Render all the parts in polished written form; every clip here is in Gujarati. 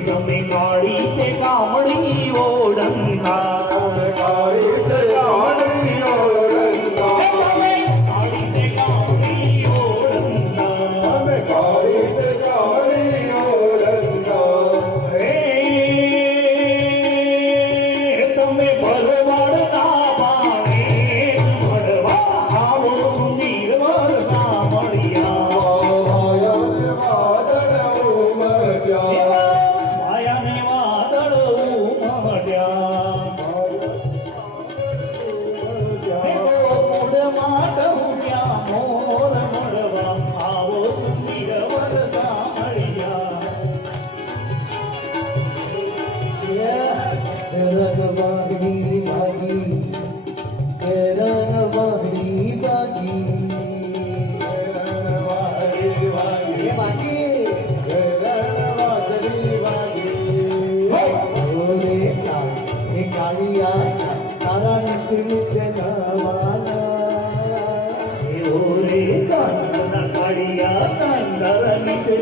તમે કાળી તે કામડી ઓળંગા કાળી તે કામડી ઓળંગા તમે કાળી તે કામડી ઓળંગા તમે કાળી તે કામડી ઓળંગા હે તમે ભરવાડના પાણે ભરવા આવો સુંદર વરસા મળ્યા વાગી વાગી વાગી કાળિયા તારા નિત્ય કાળિયા તારા નિત્ય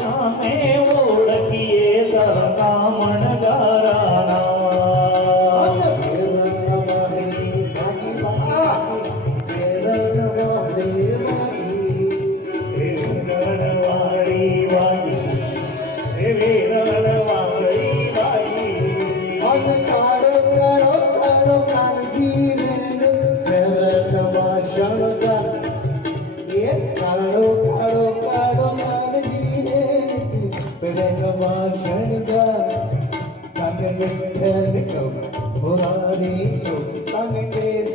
નામે ઓળખીએ તરતા મણગારાના Thank you.